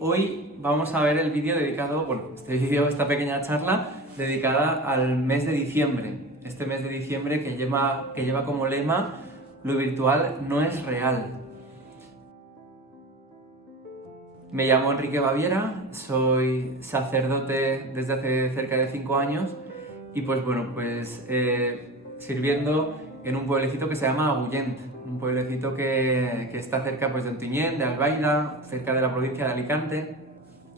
hoy vamos a ver el vídeo dedicado, esta pequeña charla dedicada al mes de diciembre. Este mes de diciembre que lleva como lema: lo virtual no es real. Me llamo Enrique Baviera, soy sacerdote desde hace cerca de 5 años y sirviendo en un pueblecito que se llama Agullent, un pueblecito que está cerca de Ontinyent, de Albaida, cerca de la provincia de Alicante.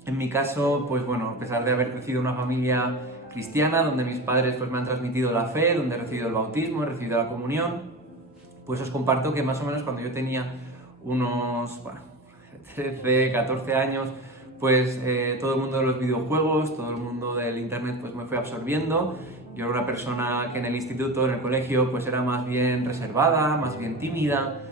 En mi caso, a pesar de haber crecido en una familia cristiana, donde mis padres me han transmitido la fe, donde he recibido el bautismo, he recibido la comunión, pues os comparto que más o menos cuando yo tenía unos 13, 14 años, todo el mundo de los videojuegos, todo el mundo del internet me fue absorbiendo. Yo era una persona que en el instituto, en el colegio, era más bien reservada, más bien tímida,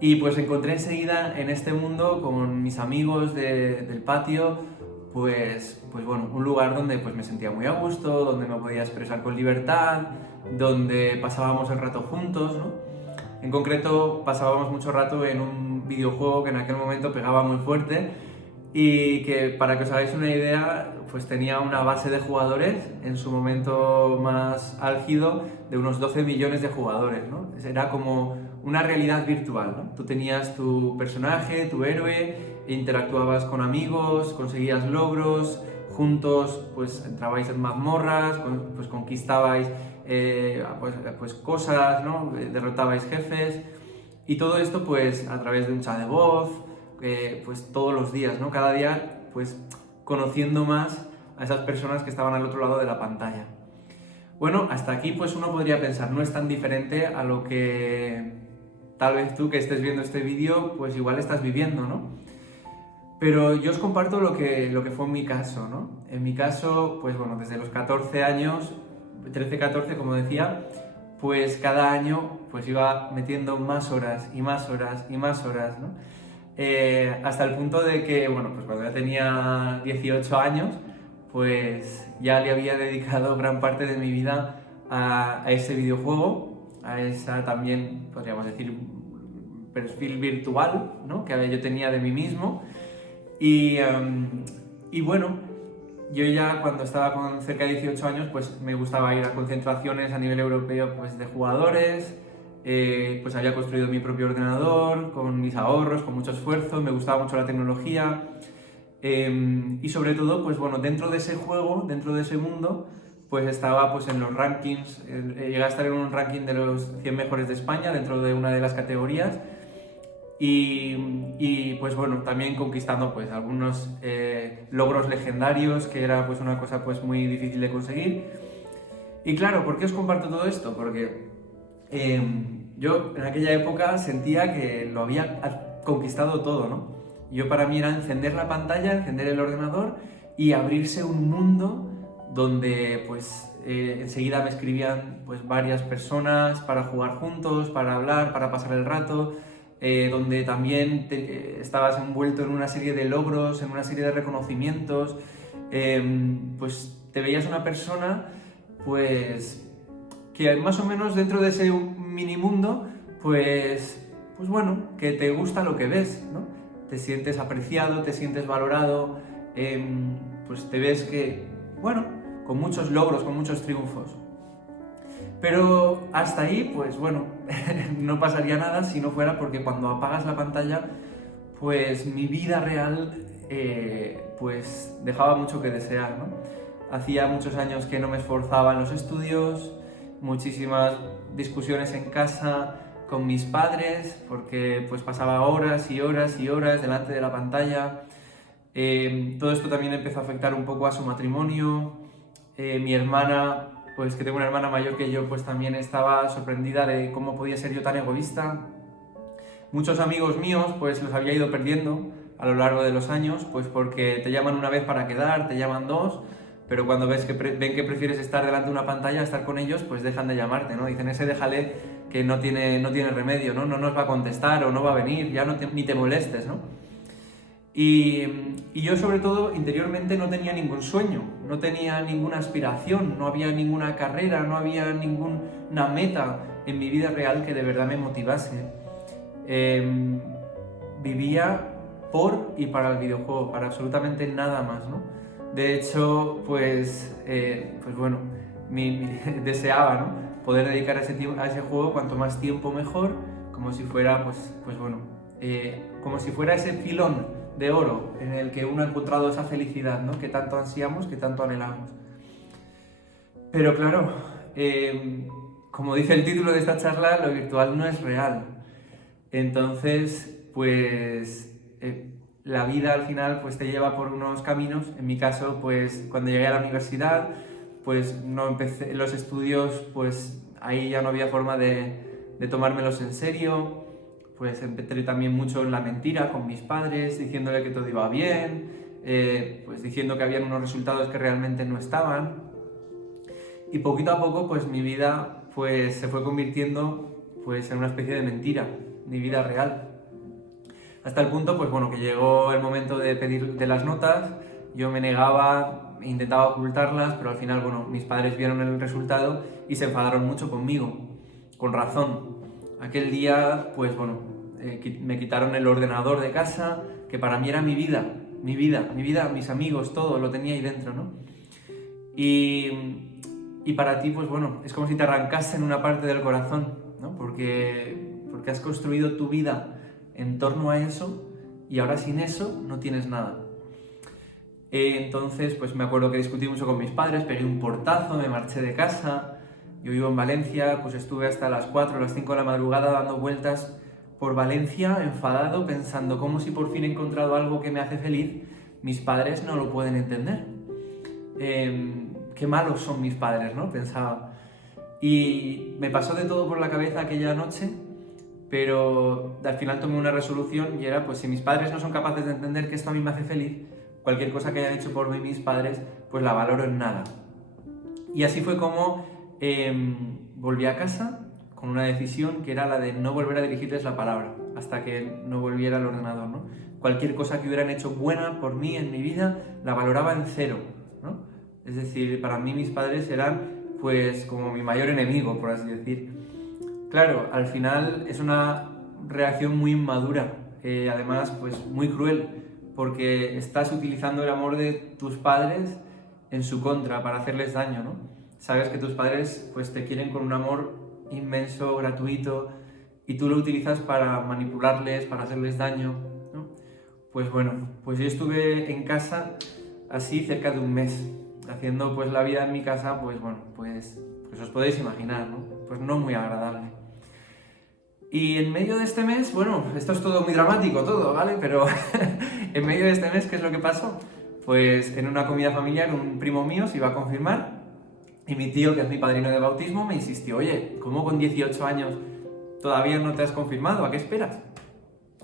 y encontré enseguida en este mundo con mis amigos del patio, un lugar donde me sentía muy a gusto, donde me podía expresar con libertad, donde pasábamos el rato juntos, ¿no? En concreto, pasábamos mucho rato en un videojuego que en aquel momento pegaba muy fuerte y que, para que os hagáis una idea, tenía una base de jugadores en su momento más álgido de unos 12 millones de jugadores, ¿no? Era como una realidad virtual, ¿no? Tú tenías tu personaje, tu héroe, interactuabas con amigos, conseguías logros, juntos entrabais en mazmorras, conquistabais cosas, ¿no? Derrotabais jefes, y todo esto a través de un chat de voz, todos los días, ¿no? Cada día conociendo más a esas personas que estaban al otro lado de la pantalla. Bueno, hasta aquí uno podría pensar, no es tan diferente a lo que tal vez tú que estés viendo este vídeo igual estás viviendo, ¿no? Pero yo os comparto lo que fue en mi caso, ¿no? En mi caso, desde los 14 años, 13, 14, como decía, cada año iba metiendo más horas y más horas y más horas, ¿no? Hasta el punto de que, cuando ya tenía 18 años, ya le había dedicado gran parte de mi vida a ese videojuego, a esa también, podríamos decir, perfil virtual, ¿no? Que yo tenía de mí mismo. Yo ya cuando estaba con cerca de 18 años, me gustaba ir a concentraciones a nivel europeo de jugadores, había construido mi propio ordenador con mis ahorros, con mucho esfuerzo, me gustaba mucho la tecnología, y sobre todo, dentro de ese juego, dentro de ese mundo, estaba en los rankings, llegué a estar en un ranking de los 100 mejores de España, dentro de una de las categorías, y también conquistando algunos logros legendarios, que era una cosa muy difícil de conseguir. Y claro, ¿por qué os comparto todo esto? Porque yo en aquella época sentía que lo había conquistado todo, ¿no? Para mí era encender la pantalla, encender el ordenador y abrirse un mundo donde enseguida me escribían varias personas para jugar juntos, para hablar, para pasar el rato, donde también estabas envuelto en una serie de logros, en una serie de reconocimientos, te veías una persona que más o menos dentro de ese mini mundo, que te gusta lo que ves, ¿no? Te sientes apreciado, te sientes valorado, te ves con muchos logros, con muchos triunfos. Pero hasta ahí, no pasaría nada si no fuera porque cuando apagas la pantalla, mi vida real, dejaba mucho que desear, ¿no? Hacía muchos años que no me esforzaba en los estudios, muchísimas discusiones en casa con mis padres, porque pasaba horas y horas y horas delante de la pantalla. Todo esto también empezó a afectar un poco a su matrimonio. Mi hermana, que tengo una hermana mayor que yo, también estaba sorprendida de cómo podía ser yo tan egoísta. Muchos amigos míos los había ido perdiendo a lo largo de los años, porque te llaman una vez para quedar, te llaman dos, pero cuando ven que prefieres estar delante de una pantalla, estar con ellos, dejan de llamarte, ¿no? Dicen, ese déjale que no tiene remedio, ¿no? No nos va a contestar o no va a venir, ya ni te molestes, ¿no? Y yo, sobre todo, interiormente no tenía ningún sueño, no tenía ninguna aspiración, no había ninguna carrera, no había ninguna meta en mi vida real que de verdad me motivase. Vivía por y para el videojuego, para absolutamente nada más, ¿no? De hecho, pues bueno, deseaba, ¿no? Poder dedicar a ese juego cuanto más tiempo mejor, como si fuera, pues bueno, como si fuera ese filón de oro en el que uno ha encontrado esa felicidad, ¿no? Que tanto ansiamos, que tanto anhelamos. Pero claro, como dice el título de esta charla, lo virtual no es real. Entonces, pues la vida al final pues te lleva por unos caminos. En mi caso, pues cuando llegué a la universidad, pues no empecé los estudios, pues ahí ya no había forma de tomármelos en serio. Pues empecé también mucho en la mentira con mis padres, diciéndole que todo iba bien, pues diciendo que habían unos resultados que realmente no estaban. Y poquito a poco, pues mi vida pues se fue convirtiendo pues en una especie de mentira, mi vida real. Hasta el punto, pues bueno, que llegó el momento de pedir de las notas, yo me negaba, intentaba ocultarlas, pero al final, bueno, mis padres vieron el resultado y se enfadaron mucho conmigo, con razón. Aquel día, pues bueno, me quitaron el ordenador de casa, que para mí era mi vida, mis amigos, todo, lo tenía ahí dentro, ¿no? Y para ti, pues bueno, es como si te arrancasen una parte del corazón, ¿no? Porque has construido tu vida en torno a eso y ahora sin eso no tienes nada. Entonces, pues me acuerdo que discutí mucho con mis padres, pegué un portazo, me marché de casa. Yo vivo en Valencia, pues estuve hasta las 4 o las 5 de la madrugada dando vueltas por Valencia, enfadado, pensando cómo si por fin he encontrado algo que me hace feliz, mis padres no lo pueden entender. Qué malos son mis padres, ¿no? Pensaba. Y me pasó de todo por la cabeza aquella noche, pero al final tomé una resolución y era, pues si mis padres no son capaces de entender que esto a mí me hace feliz, cualquier cosa que hayan hecho por mí mis padres, pues la valoro en nada. Y así fue como volví a casa con una decisión que era la de no volver a dirigirles la palabra hasta que no volviera al ordenador, ¿no? Cualquier cosa que hubieran hecho buena por mí en mi vida, la valoraba en cero, ¿no? Es decir, para mí mis padres eran pues como mi mayor enemigo, por así decir. Claro, al final es una reacción muy inmadura, además pues muy cruel, porque estás utilizando el amor de tus padres en su contra para hacerles daño, ¿no? Sabes que tus padres pues te quieren con un amor inmenso, gratuito, y tú lo utilizas para manipularles, para hacerles daño, ¿no? Pues bueno, pues yo estuve en casa así cerca de un mes, haciendo pues la vida en mi casa, pues bueno, pues os podéis imaginar, ¿no? Pues no muy agradable. Y en medio de este mes, bueno, esto es todo muy dramático todo, ¿vale? Pero en medio de este mes, ¿qué es lo que pasó? Pues en una comida familiar un primo mío se iba a confirmar y mi tío, que es mi padrino de bautismo, me insistió, oye, ¿cómo con 18 años todavía no te has confirmado? ¿A qué esperas?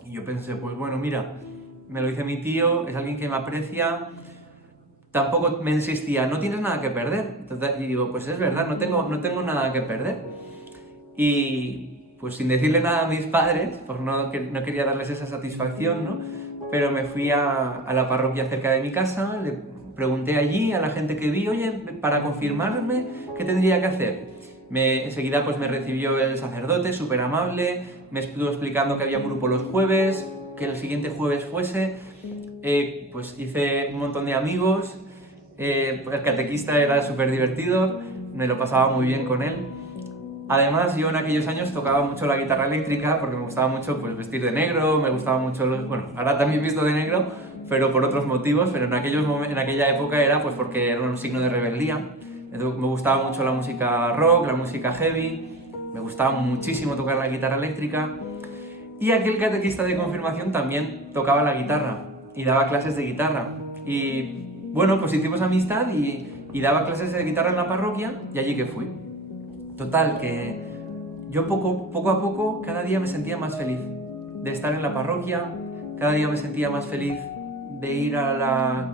Y yo pensé, pues bueno, mira, me lo dice mi tío, es alguien que me aprecia, tampoco me insistía, no tienes nada que perder. Entonces, y digo, pues es verdad, no tengo nada que perder. Y pues sin decirle nada a mis padres, pues no quería darles esa satisfacción, ¿no? Pero me fui a la parroquia cerca de mi casa, le pregunté allí a la gente que vi, oye, para confirmarme, ¿qué tendría que hacer? Enseguida pues me recibió el sacerdote, súper amable, me estuvo explicando que había un grupo los jueves, que el siguiente jueves fuese, pues hice un montón de amigos, el catequista era súper divertido, me lo pasaba muy bien con él. Además, yo en aquellos años tocaba mucho la guitarra eléctrica porque me gustaba mucho pues, vestir de negro, me gustaba mucho, bueno, ahora también visto de negro, pero por otros motivos, pero en aquella época era pues porque era un signo de rebeldía. Entonces, me gustaba mucho la música rock, la música heavy, me gustaba muchísimo tocar la guitarra eléctrica y aquel catequista de confirmación también tocaba la guitarra y daba clases de guitarra. Y bueno, pues hicimos amistad y daba clases de guitarra en la parroquia y allí que fui. Total, que yo poco a poco cada día me sentía más feliz de estar en la parroquia, cada día me sentía más feliz de ir a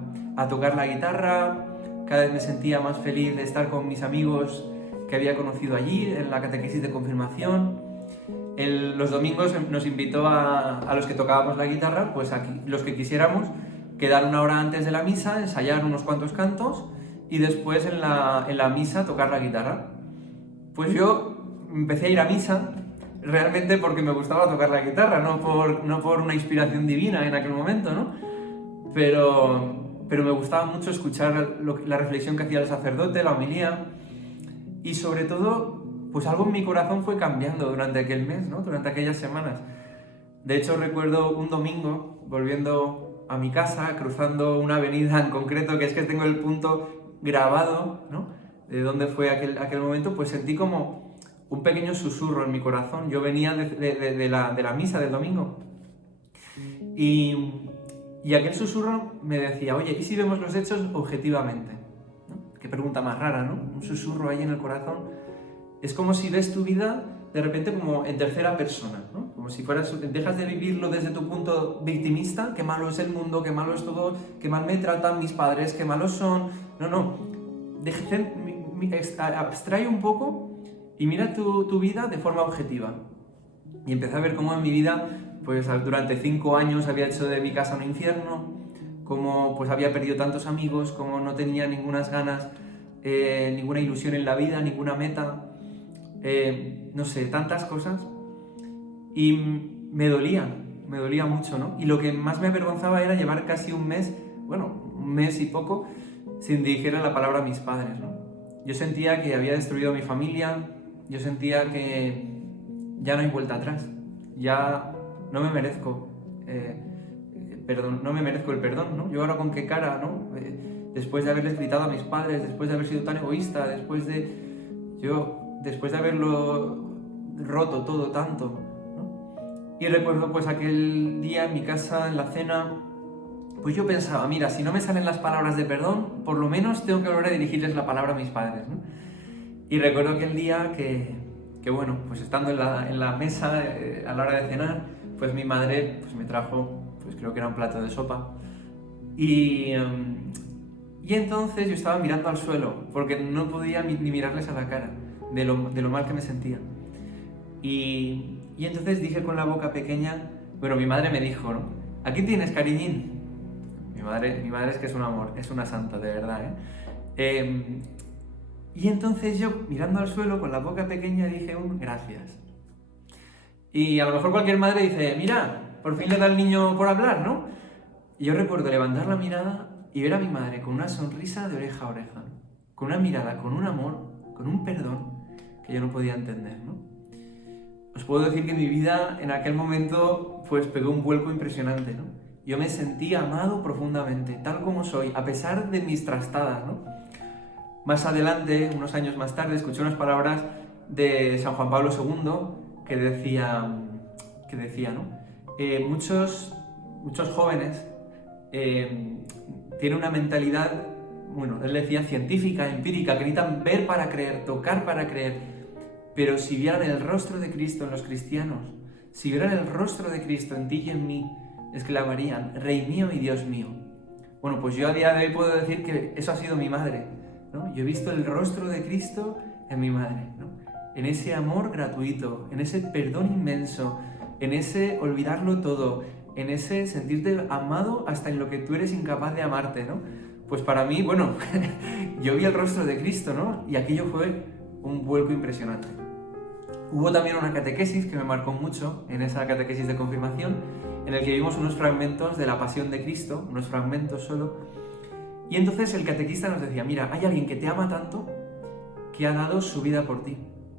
tocar la guitarra, cada vez me sentía más feliz de estar con mis amigos que había conocido allí en la catequesis de confirmación. Los domingos nos invitó a los que tocábamos la guitarra, pues aquí, los que quisiéramos, quedar una hora antes de la misa, ensayar unos cuantos cantos y después en la misa tocar la guitarra. Pues yo empecé a ir a misa realmente porque me gustaba tocar la guitarra, no por una inspiración divina en aquel momento, ¿no? Pero me gustaba mucho escuchar la reflexión que hacía el sacerdote, la homilía, y sobre todo, pues algo en mi corazón fue cambiando durante aquel mes, ¿no? Durante aquellas semanas. De hecho, recuerdo un domingo, volviendo a mi casa, cruzando una avenida en concreto, que es que tengo el punto grabado, ¿no? De dónde fue aquel momento, pues sentí como un pequeño susurro en mi corazón. Yo venía de la misa del domingo. Y aquel susurro me decía, oye, ¿y si vemos los hechos objetivamente? ¿No? Qué pregunta más rara, ¿no? Un susurro ahí en el corazón. Es como si ves tu vida de repente como en tercera persona, ¿no? Como si dejas de vivirlo desde tu punto victimista, qué malo es el mundo, qué malo es todo, qué mal me tratan mis padres, qué malos son. No. Abstrae un poco y mira tu vida de forma objetiva. Y empecé a ver cómo en mi vida, pues durante 5 años había hecho de mi casa un infierno, cómo pues había perdido tantos amigos, cómo no tenía ninguna ganas, ninguna ilusión en la vida, ninguna meta, no sé, tantas cosas. Y me dolía mucho, ¿no? Y lo que más me avergonzaba era llevar casi un mes y poco, sin dirigir la palabra a mis padres, ¿no? Yo sentía que había destruido a mi familia, yo sentía que ya no hay vuelta atrás, ya no me merezco no me merezco el perdón, ¿no? Yo ahora con qué cara, ¿no? Después de haberles gritado a mis padres, después de haber sido tan egoísta, después de haberlo roto todo tanto, ¿no? Y recuerdo pues aquel día en mi casa, en la cena, pues yo pensaba, mira, si no me salen las palabras de perdón, por lo menos tengo que volver a dirigirles la palabra a mis padres, ¿no? Y recuerdo aquel día que bueno, pues estando en la mesa a la hora de cenar, pues mi madre pues me trajo, pues creo que era un plato de sopa. Y entonces yo estaba mirando al suelo, porque no podía ni mirarles a la cara de lo mal que me sentía. Y entonces dije con la boca pequeña, bueno, mi madre me dijo, ¿no? Aquí tienes, cariñín. Mi madre es que es un amor, es una santa, de verdad, ¿eh? Y entonces yo, mirando al suelo, con la boca pequeña, dije un gracias. Y a lo mejor cualquier madre dice, mira, por fin le da al niño por hablar, ¿no? Y yo recuerdo levantar la mirada y ver a mi madre con una sonrisa de oreja a oreja, con una mirada, con un amor, con un perdón que yo no podía entender, ¿no? Os puedo decir que mi vida en aquel momento pues pegó un vuelco impresionante, ¿no? Yo me sentí amado profundamente, tal como soy, a pesar de mis trastadas, ¿no? Más adelante, unos años más tarde, escuché unas palabras de San Juan Pablo II que decía, ¿no? Muchos jóvenes tienen una mentalidad, bueno, él decía científica, empírica, que necesitan ver para creer, tocar para creer, pero si vieran el rostro de Cristo en los cristianos, si vieran el rostro de Cristo en ti y en mí, exclamarían, Rey mío y Dios mío. Bueno, pues yo a día de hoy puedo decir que eso ha sido mi madre, ¿no? Yo he visto el rostro de Cristo en mi madre, ¿no? En ese amor gratuito, en ese perdón inmenso, en ese olvidarlo todo, en ese sentirte amado hasta en lo que tú eres incapaz de amarte, ¿no? Pues para mí, bueno, yo vi el rostro de Cristo, ¿no? Y aquello fue un vuelco impresionante. Hubo también una catequesis que me marcó mucho, en esa catequesis de confirmación, en el que vimos unos fragmentos de la Pasión de Cristo, unos fragmentos solo, y entonces el catequista nos decía, mira, hay alguien que te ama tanto que ha dado su vida por ti.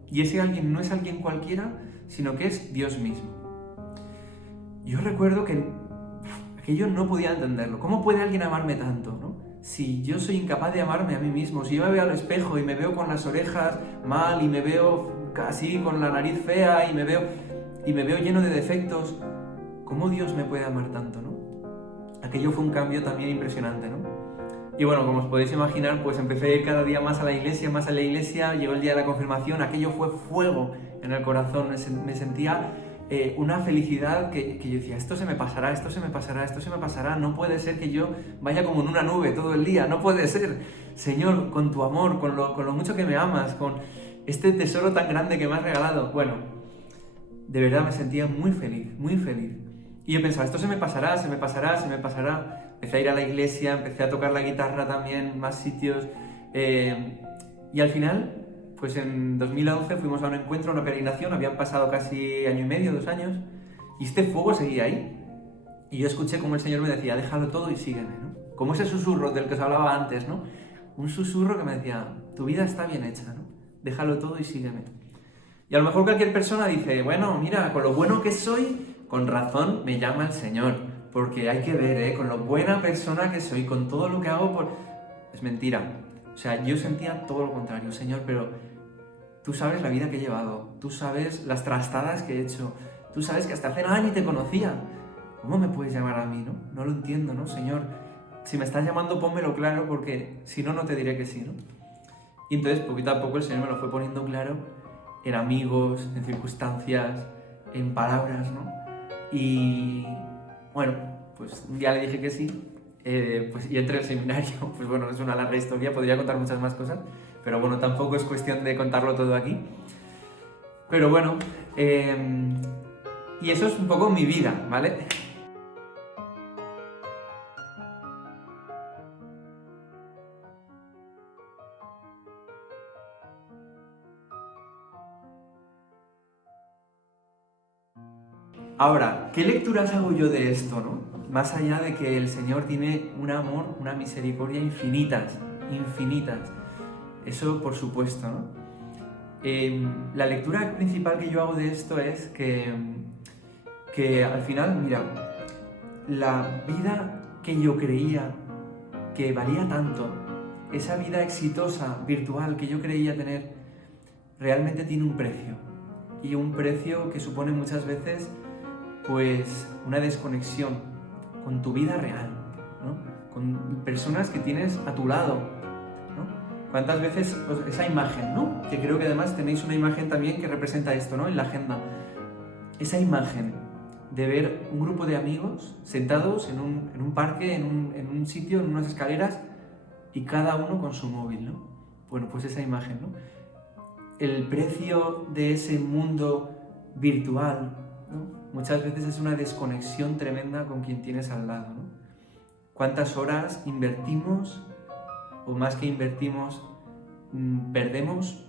Y ese alguien no es alguien cualquiera, sino que es Dios mismo. Yo recuerdo que yo no podía entenderlo. ¿Cómo puede alguien amarme tanto, no? Si yo soy incapaz de amarme a mí mismo, si yo me veo al espejo y me veo con las orejas mal y me veo así con la nariz fea y me veo lleno de defectos, ¿cómo Dios me puede amar tanto, no? Aquello fue un cambio también impresionante, ¿no? Y bueno, como os podéis imaginar, pues empecé a ir cada día más a la iglesia, llegó el día de la confirmación, aquello fue fuego en el corazón, me sentía una felicidad que yo decía, esto se me pasará, no puede ser que yo vaya como en una nube todo el día, no puede ser, Señor, con tu amor, con lo mucho que me amas, con este tesoro tan grande que me has regalado. Bueno, de verdad me sentía muy feliz, y yo pensaba, esto se me pasará, empecé a ir a la iglesia, empecé a tocar la guitarra también, más sitios, y al final pues en 2011 fuimos a un encuentro, a una peregrinación, habían pasado casi año y medio, 2 años, y este fuego seguía ahí. Y yo escuché como el Señor me decía, déjalo todo y sígueme, ¿no? Como ese susurro del que os hablaba antes, ¿no? Un susurro que me decía, tu vida está bien hecha, ¿no? Déjalo todo y sígueme. Y a lo mejor cualquier persona dice, bueno, mira, con lo bueno que soy, con razón me llama el Señor. Porque hay que ver, con lo buena persona que soy, con todo lo que hago por... Es mentira. O sea, yo sentía todo lo contrario, Señor, pero tú sabes la vida que he llevado, tú sabes las trastadas que he hecho, tú sabes que hasta hace nada ni te conocía. ¿Cómo me puedes llamar a mí, no? No lo entiendo, ¿no? Señor, si me estás llamando, pónmelo claro, porque si no, no te diré que sí, ¿no? Y entonces, poquito a poco, el Señor me lo fue poniendo claro en amigos, en circunstancias, en palabras, ¿no? Y bueno, pues un día le dije que sí, pues, y entré al seminario. Pues bueno, es una larga historia, podría contar muchas más cosas, pero bueno, tampoco es cuestión de contarlo todo aquí. Pero bueno, y eso es un poco mi vida, ¿vale? Ahora, ¿qué lecturas hago yo de esto, no? Más allá de que el Señor tiene un amor, una misericordia infinitas, infinitas. Eso por supuesto, ¿no? La lectura principal que yo hago de esto es que al final, mira, la vida que yo creía que valía tanto, esa vida exitosa, virtual que yo creía tener, realmente tiene un precio. Y un precio que supone muchas veces pues una desconexión con tu vida real, ¿no? Con personas que tienes a tu lado, ¿no? ¿Cuántas veces pues, esa imagen, ¿no? Que creo que además tenéis una imagen también que representa esto, ¿no? En la agenda. Esa imagen de ver un grupo de amigos sentados en un parque, en un sitio, en unas escaleras, y cada uno con su móvil, ¿no? Bueno, pues esa imagen, ¿no? El precio de ese mundo virtual, ¿no? Muchas veces es una desconexión tremenda con quien tienes al lado, ¿no? ¿Cuántas horas invertimos, o más que invertimos, perdemos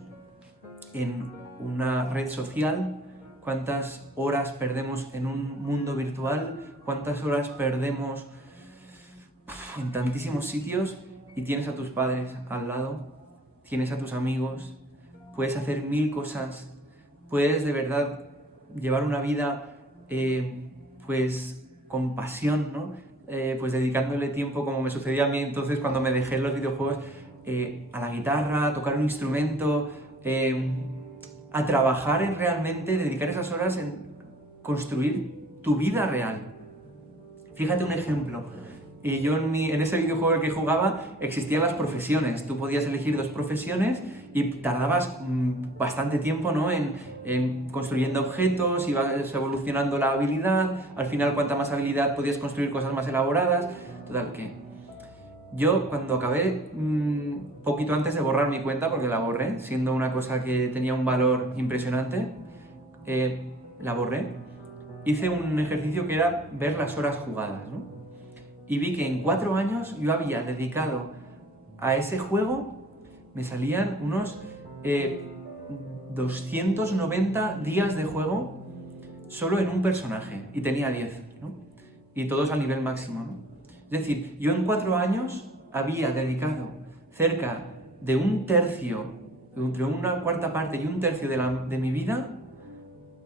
en una red social? ¿Cuántas horas perdemos en un mundo virtual? ¿Cuántas horas perdemos en tantísimos sitios? Y tienes a tus padres al lado, tienes a tus amigos, puedes hacer 1000 cosas, puedes de verdad llevar una vida pues con pasión, ¿no? Pues dedicándole tiempo, como me sucedía a mí entonces cuando me dejé los videojuegos, a la guitarra, a tocar un instrumento, a trabajar en realmente, dedicar esas horas en construir tu vida real. Fíjate un ejemplo. Yo en ese videojuego que jugaba existían las profesiones. Tú podías elegir 2 profesiones y tardabas bastante tiempo, ¿no? en construyendo objetos, ibas evolucionando la habilidad. Al final, cuanta más habilidad podías construir cosas más elaboradas. Total, que yo cuando acabé, poquito antes de borrar mi cuenta, porque la borré, siendo una cosa que tenía un valor impresionante, la borré, hice un ejercicio que era ver las horas jugadas, ¿no? Y vi que en 4 años yo había dedicado a ese juego, me salían unos 290 días de juego solo en un personaje, y tenía 10, ¿no? Y todos al nivel máximo, ¿no? Es decir, yo en 4 años había dedicado cerca de un tercio, entre una cuarta parte y un tercio de mi vida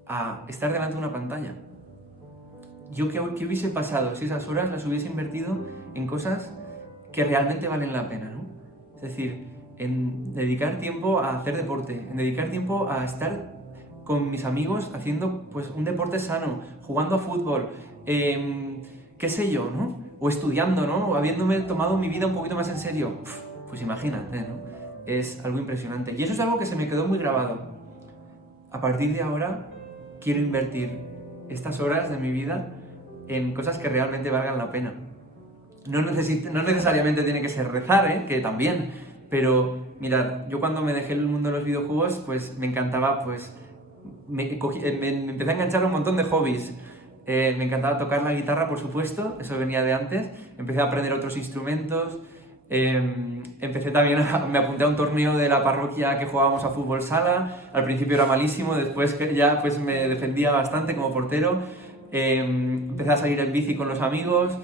a estar delante de una pantalla. ¿Yo qué hubiese pasado si esas horas las hubiese invertido en cosas que realmente valen la pena, ¿no? Es decir, en dedicar tiempo a hacer deporte, en dedicar tiempo a estar con mis amigos haciendo pues un deporte sano, jugando a fútbol, qué sé yo, ¿no? O estudiando, ¿no? O habiéndome tomado mi vida un poquito más en serio. Pues imagínate, ¿no? Es algo impresionante. Y eso es algo que se me quedó muy grabado. A partir de ahora quiero invertir estas horas de mi vida en cosas que realmente valgan la pena. No necesariamente tiene que ser rezar, que también, pero mirad, yo cuando me dejé el mundo de los videojuegos, pues me encantaba, pues me empecé a enganchar a un montón de hobbies. Me encantaba tocar la guitarra, por supuesto, eso venía de antes. Empecé a aprender otros instrumentos, Empecé también, me apunté a un torneo de la parroquia que jugábamos a fútbol sala. Al principio era malísimo, después que ya pues me defendía bastante como portero. Empecé a salir en bici con los amigos.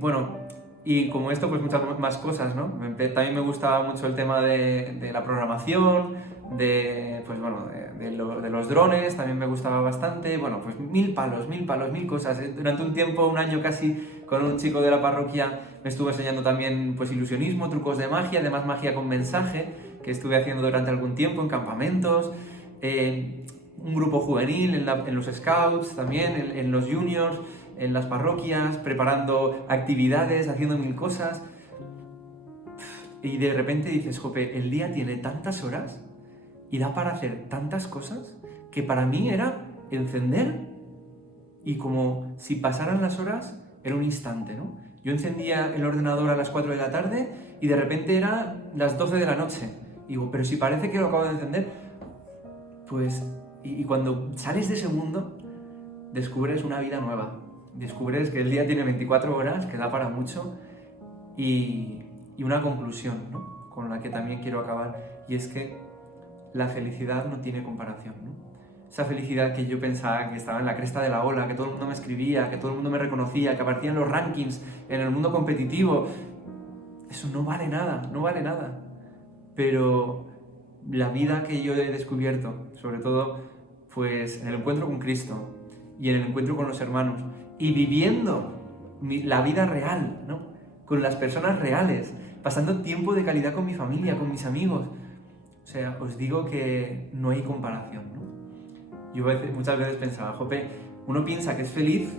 Bueno, y como esto, pues muchas más cosas, ¿no? También me gustaba mucho el tema de la programación, pues bueno, de los drones, también me gustaba bastante. Bueno, pues mil palos, mil cosas. Durante un tiempo, un año casi, con un chico de la parroquia me estuvo enseñando también pues ilusionismo, trucos de magia, además magia con mensaje, que estuve haciendo durante algún tiempo en campamentos. Un grupo juvenil en los scouts también, en los juniors, en las parroquias, preparando actividades, haciendo mil cosas. Y de repente dices, jope, el día tiene tantas horas y da para hacer tantas cosas que para mí era encender y como si pasaran las horas era un instante, ¿no? Yo encendía el ordenador a las 4 de la tarde y de repente era las 12 de la noche. Y digo, pero si parece que lo acabo de encender, pues... Y cuando sales de ese mundo, descubres una vida nueva. Descubres que el día tiene 24 horas, que da para mucho, y una conclusión, ¿no? Con la que también quiero acabar, y es que la felicidad no tiene comparación, ¿no? Esa felicidad que yo pensaba que estaba en la cresta de la ola, que todo el mundo me escribía, que todo el mundo me reconocía, que aparecía en los rankings, en el mundo competitivo, eso no vale nada, no vale nada. Pero la vida que yo he descubierto, sobre todo pues en el encuentro con Cristo y en el encuentro con los hermanos y viviendo la vida real, ¿no? Con las personas reales, pasando tiempo de calidad con mi familia, con mis amigos. O sea, os digo que no hay comparación, ¿no? Yo muchas veces pensaba, jope, uno piensa que es feliz,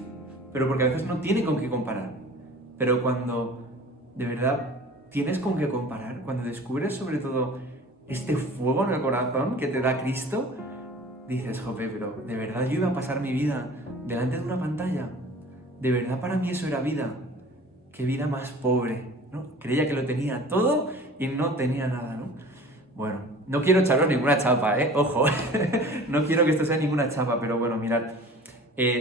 pero porque a veces no tiene con qué comparar. Pero cuando de verdad tienes con qué comparar, cuando descubres sobre todo este fuego en el corazón que te da Cristo, dices, jope, pero ¿de verdad yo iba a pasar mi vida delante de una pantalla? ¿De verdad para mí eso era vida? ¡Qué vida más pobre!, ¿no? Creía que lo tenía todo y no tenía nada, ¿no? Bueno, no quiero echaros ninguna chapa, ¿eh? Ojo, no quiero que esto sea ninguna chapa, pero bueno, mirad,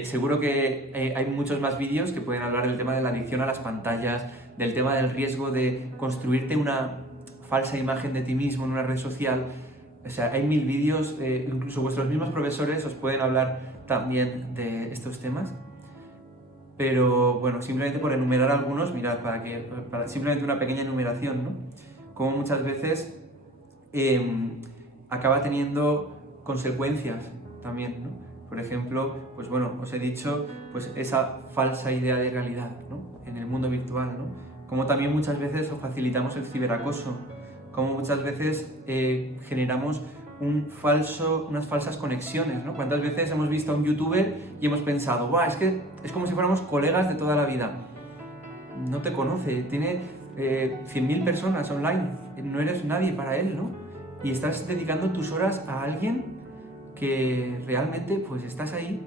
seguro que hay muchos más vídeos que pueden hablar del tema de la adicción a las pantallas, del tema del riesgo de construirte una falsa imagen de ti mismo en una red social. O sea, hay mil vídeos, incluso vuestros mismos profesores os pueden hablar también de estos temas. Pero bueno, simplemente por enumerar algunos, mirad, para simplemente una pequeña enumeración, ¿no? Como muchas veces acaba teniendo consecuencias también, ¿no? Por ejemplo, pues bueno, os he dicho, pues esa falsa idea de realidad, ¿no? En el mundo virtual, ¿no? Como también muchas veces os facilitamos el ciberacoso, como muchas veces generamos unas falsas conexiones, ¿no? ¿Cuántas veces hemos visto a un youtuber y hemos pensado, ¡buah! Es que es como si fuéramos colegas de toda la vida? No te conoce, tiene 100.000 personas online, no eres nadie para él, ¿no? Y estás dedicando tus horas a alguien que realmente pues estás ahí,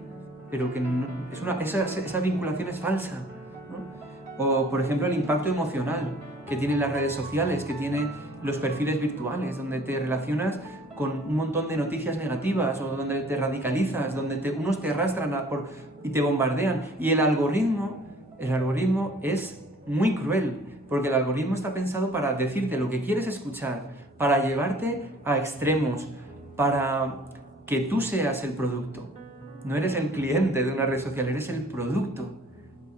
pero que no, esa vinculación es falsa, ¿no? O por ejemplo el impacto emocional que tienen las redes sociales, que tienen los perfiles virtuales, donde te relacionas con un montón de noticias negativas o donde te radicalizas, donde unos te arrastran y te bombardean. Y el algoritmo es muy cruel, porque el algoritmo está pensado para decirte lo que quieres escuchar, para llevarte a extremos, para que tú seas el producto. No eres el cliente de una red social, eres el producto.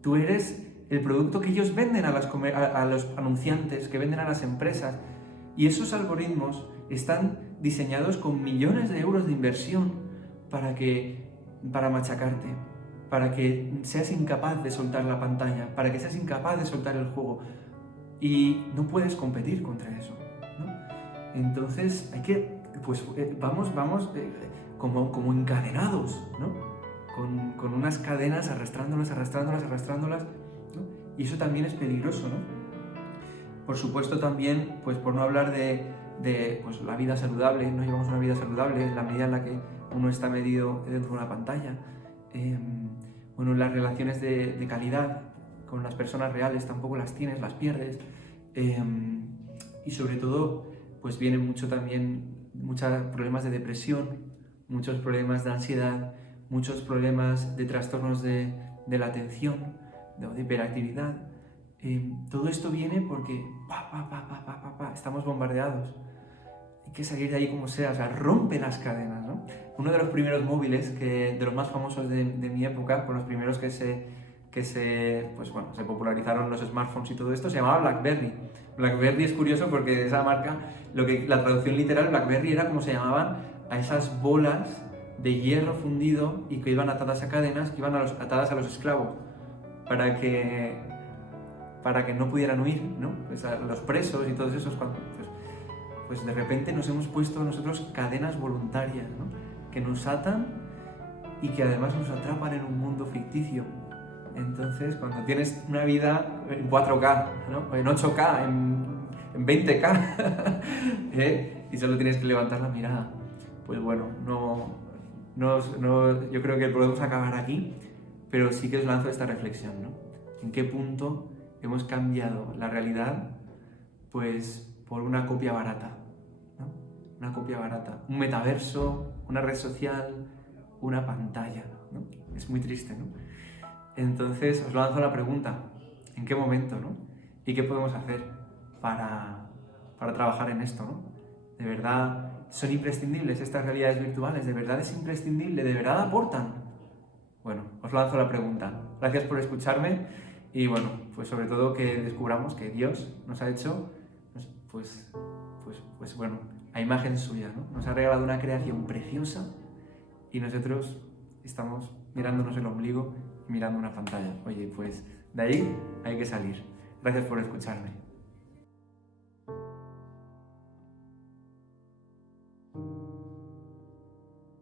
Tú eres el producto que ellos venden a los anunciantes, que venden a las empresas. Y esos algoritmos están diseñados con millones de euros de inversión para machacarte, para que seas incapaz de soltar la pantalla, para que seas incapaz de soltar el juego. Y no puedes competir contra eso, ¿no? Entonces hay que, pues vamos como encadenados, ¿no? Con unas cadenas arrastrándolas, ¿no? Y eso también es peligroso, ¿no? Por supuesto también, pues por no hablar de pues, la vida saludable, no llevamos una vida saludable en la medida en la que uno está medido dentro de una pantalla. Bueno, las relaciones de calidad con las personas reales tampoco las tienes, las pierdes. Y sobre todo, pues vienen muchos problemas de depresión, muchos problemas de ansiedad, muchos problemas de trastornos de la atención, de hiperactividad. todo esto viene porque estamos bombardeados. Hay que salir de ahí como sea, o sea, rompe las cadenas, ¿no? Uno de los primeros móviles, de los más famosos de mi época, con los primeros que se popularizaron los smartphones y todo esto, se llamaba BlackBerry. BlackBerry es curioso porque esa marca, la traducción literal, BlackBerry era como se llamaban a esas bolas de hierro fundido y que iban atadas a cadenas, que iban atadas a los esclavos, para que no pudieran huir, ¿no? Pues a los presos y todos esos, pues de repente nos hemos puesto nosotros cadenas voluntarias, ¿no? Que nos atan y que además nos atrapan en un mundo ficticio. Entonces, cuando tienes una vida en 4K, ¿no? En 8K, en 20K, y solo tienes que levantar la mirada, pues bueno, yo creo que podemos acabar aquí, pero sí que os lanzo esta reflexión, ¿no? ¿En qué punto hemos cambiado la realidad, pues, por una copia barata, ¿no? Una copia barata, un metaverso, una red social, una pantalla, ¿no? Es muy triste, ¿no? Entonces os lanzo la pregunta, ¿en qué momento, no? ¿Y qué podemos hacer para trabajar en esto, no? ¿De verdad son imprescindibles estas realidades virtuales? ¿De verdad es imprescindible? ¿De verdad aportan? Bueno, os lanzo la pregunta. Gracias por escucharme y bueno, pues sobre todo que descubramos que Dios nos ha hecho, pues bueno, a imagen suya, ¿no? Nos ha regalado una creación preciosa y nosotros estamos mirándonos el ombligo y mirando una pantalla. Oye, pues de ahí hay que salir. Gracias por escucharme.